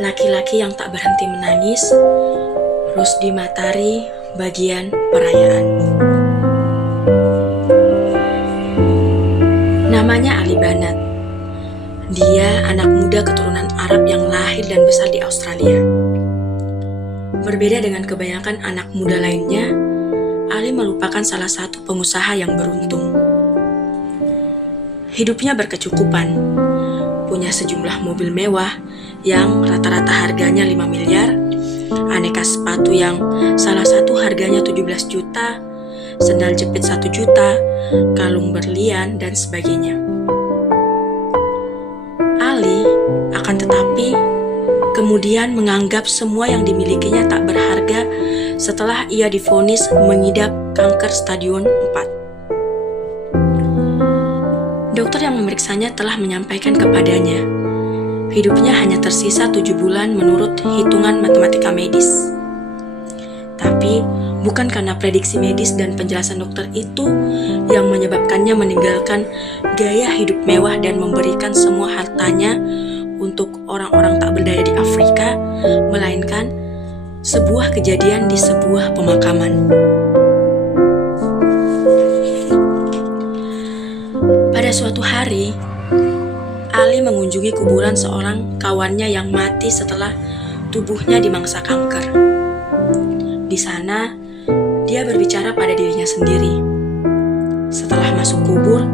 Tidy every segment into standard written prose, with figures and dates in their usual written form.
Laki-laki yang tak berhenti menangis, Rusdi Matari, bagian perayaan. Namanya Ali Banat. Dia anak muda keturunan Arab yang lahir dan besar di Australia. Berbeda dengan kebanyakan anak muda lainnya, Ali merupakan salah satu pengusaha yang beruntung. Hidupnya berkecukupan, punya sejumlah mobil mewah yang rata-rata harganya 5 miliar, aneka sepatu yang salah satu harganya 17 juta, sendal jepit 1 juta, kalung berlian, dan sebagainya. Ali, akan tetapi, kemudian menganggap semua yang dimilikinya tak berharga setelah ia divonis mengidap kanker stadium 4. Dokter yang memeriksanya telah menyampaikan kepadanya, hidupnya hanya tersisa 7 bulan menurut hitungan matematika medis. Tapi, bukan karena prediksi medis dan penjelasan dokter itu yang menyebabkannya meninggalkan gaya hidup mewah dan memberikan semua hartanya untuk orang-orang tak berdaya di Afrika, melainkan sebuah kejadian di sebuah pemakaman. Pada suatu hari, Ali mengunjungi kuburan seorang kawannya yang mati setelah tubuhnya dimangsa kanker. Di sana, dia berbicara pada dirinya sendiri. Setelah masuk kubur,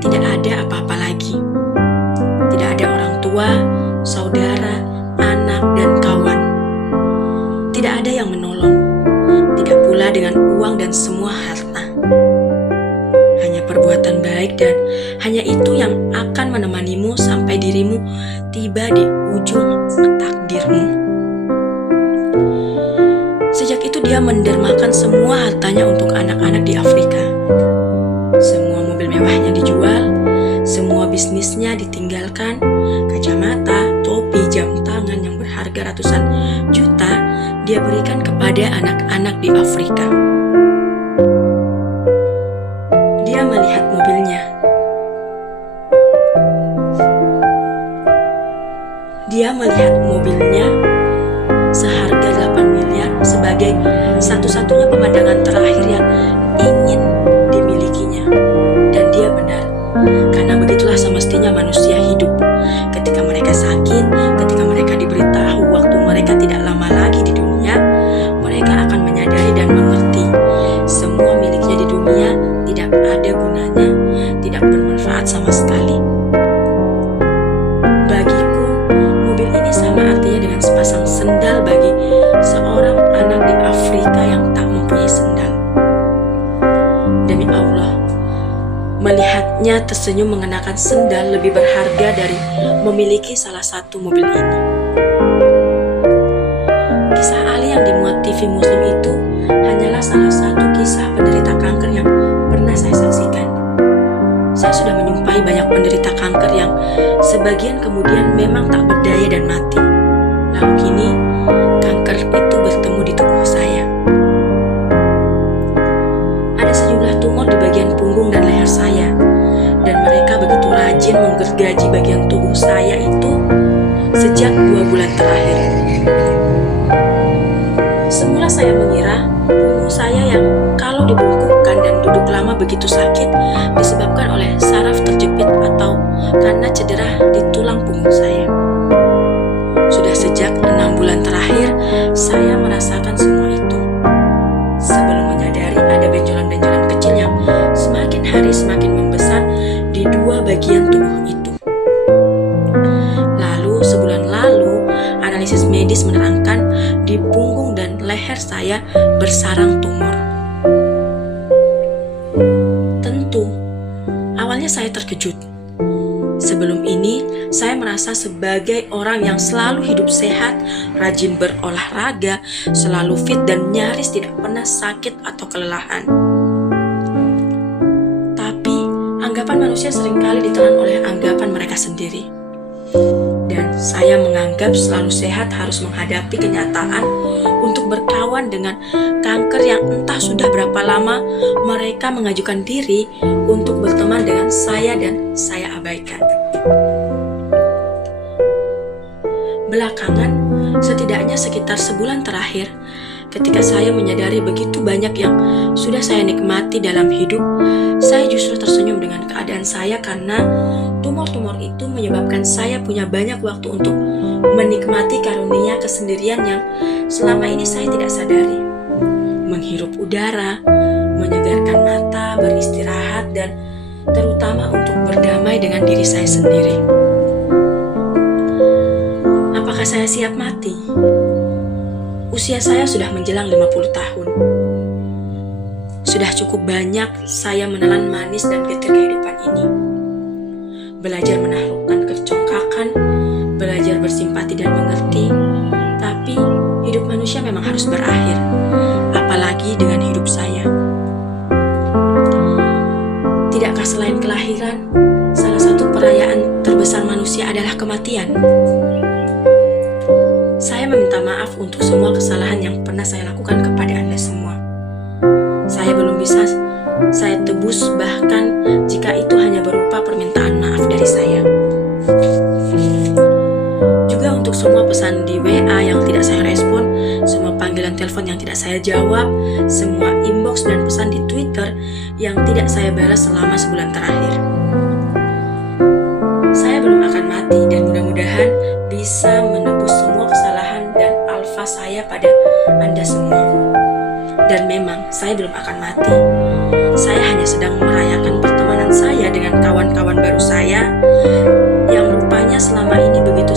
tidak ada apa-apa lagi. Tidak ada orang tua, saudara, anak, dan kawan. Tidak ada yang menolong. Tidak pula dengan uang dan semua harta. Hanya perbuatan baik, dan hanya itu yang akan menemanimu sampai dirimu tiba di ujung takdirmu. Sejak itu dia mendermakan semua hartanya untuk anak-anak di Afrika. Semua mobil mewahnya dijual, semua bisnisnya ditinggalkan, kacamata, topi, jam tangan yang berharga ratusan juta dia berikan kepada anak-anak di Afrika. Dia melihat mobilnya. Dia melihat mobilnya seharga 8 miliar sebagai satu-satunya pemandangan terakhir yang ingin dimilikinya. Dan dia benar, karena begitulah semestinya manusia hidup. Ketika mereka sakit, ketika mereka diberitahu waktu mereka tidak lama lagi di dunia, mereka akan menyadari dan mengerti semua miliknya di dunia tidak ada gunanya, tidak bermanfaat sama sekali. Bagiku, mobil ini sama artinya dengan sepasang sendal bagi seorang anak di Afrika yang tak mempunyai sendal. Demi Allah, melihatnya tersenyum mengenakan sendal lebih berharga dari memiliki salah satu mobil ini. Kisah Ali yang dimuat TV Muslim itu hanyalah salah satu kisah penderita kanker yang pernah saya saksikan. Saya sudah menyumpai banyak penderita kanker yang sebagian kemudian memang tak berdaya dan mati. Lalu kini, kanker itu bertemu di tubuh saya. Ada sejumlah tumor di bagian punggung dan leher saya, dan mereka begitu rajin menggergaji bagian tubuh saya itu sejak 2 bulan terakhir. Semula saya mengira punggung saya yang kalau dibungkukkan dan duduk lama begitu sakit disebabkan oleh saraf terjepit atau karena cedera di tulang punggung saya. Sudah sejak 6 bulan terakhir saya merasakan semua itu. Sebelum menyadari ada benjolan-benjolan kecil yang semakin hari semakin membesar di 2 bagian tubuh itu. Lalu sebulan lalu analisis medis menerangkan di punggung dan leher saya bersarang tumor. Tentu, awalnya saya terkejut. Sebelum ini, saya merasa sebagai orang yang selalu hidup sehat, rajin berolahraga, selalu fit dan nyaris tidak pernah sakit atau kelelahan. Tapi, anggapan manusia seringkali ditelan oleh anggapan mereka sendiri. Dan saya menganggap selalu sehat harus menghadapi kenyataan untuk berkawan dengan kanker yang entah sudah berapa lama mereka mengajukan diri untuk berteman dengan saya dan saya abaikan. Belakangan, setidaknya sekitar sebulan terakhir, ketika saya menyadari begitu banyak yang sudah saya nikmati dalam hidup, saya justru tersenyum dengan keadaan saya karena tumor-tumor itu menyebabkan saya punya banyak waktu untuk menikmati karunia kesendirian yang selama ini saya tidak sadari. Menghirup udara, menyegarkan mata, beristirahat, dan terutama untuk berdamai dengan diri saya sendiri. Apakah saya siap mati? Usia saya sudah menjelang 50 tahun. Sudah cukup banyak saya menelan manis dan getir kehidupan ini. Belajar menaklukkan kecongkakan, belajar bersimpati dan mengerti, tapi hidup manusia memang harus berakhir, apalagi dengan hidup saya. Tidakkah selain kelahiran, salah satu perayaan terbesar manusia adalah kematian? Saya meminta maaf untuk semua kesalahan yang pernah saya lakukan kepada Anda semua. Saya belum bisa saya tebus, bahkan jika itu hanya berupa permintaan maaf dari saya. Juga untuk semua pesan di WA yang tidak saya respon, semua panggilan telepon yang tidak saya jawab, semua inbox dan pesan di Twitter yang tidak saya balas selama sebulan terakhir. Saya belum akan mati dan mudah-mudahan bisa menebus semua kesalahan dan alfa saya pada Anda semua. Dan memang saya belum akan mati. Saya hanya sedang merayakan pertemanan saya dengan kawan-kawan baru saya yang rupanya selama ini begitu